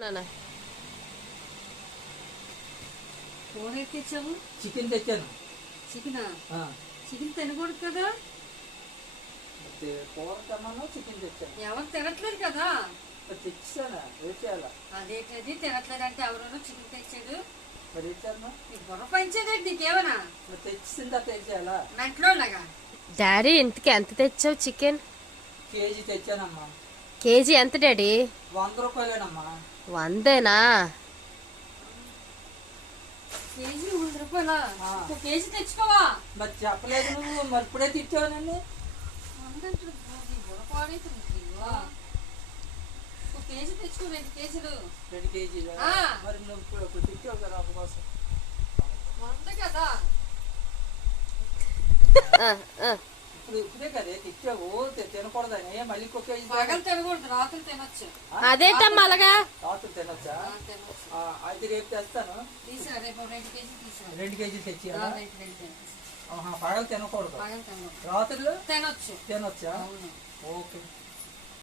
నాన్న కూర ఏం తెచ్చావు? చికెన్ తెచ్చాను. చికెనా? చికెన్ తినకూడదు కదా. కూర తిన్నాను, చికెన్ తెచ్చాను. ఎవరు తినట్లేదు కదా. తెచ్చాను, ఏం చేయాలా? అదేంటది తినట్లేదు అంటే ఎవరైనా చికెన్ తెచ్చాడు మరి ఏం చేయాలన్నా? నీకు బుర్ర పంచేదేంటి నీకేమన్నా? తెచ్చిందా ఏం చేయాలా? మెంట్లో లాగా. డాడీ ఇంతకి ఎంత తెచ్చావు చికెన్? కేజీ తెచ్చానమ్మా. కేజీ ఎంత డాడీ? 100 రూపాయలేనమ్మా. 100ఏనా? కేజీ 100 రూపాయలా? ఒక కేజీ తెచ్చుకోవా? మరి చెప్పలేదు నువ్వు, మరి ఇప్పుడే తెచ్చావునండి. బుర్ర పాడైతుంది. ఒక కేజీ తెచ్చుకో, 2 కేజీలు. 2 కేజీలు? మరి నువ్వు ఇప్పుడు తెచ్చావు కదా ఒక కోసం. 100 కదా. ఇప్పుడే కదే తెచ్చావు, తినకూడదని. మళ్ళీ ఇంకో కేజీ పగలు తినకూడదు, రాత్రులు తినొచ్చు. అదేంటమ్మా అలాగా? రాత్రులు తినొచ్చా? అది రేపు తెస్తాను. తీసుకురా, రేపు 2 కేజీలు తీసుకురా. 2 కేజీలు తెచ్చా? పగలు పగలు తినకూడదు, తినకూడదు, రాత్రులు తినొచ్చు. తినొచ్చా? అవును. ఓకే.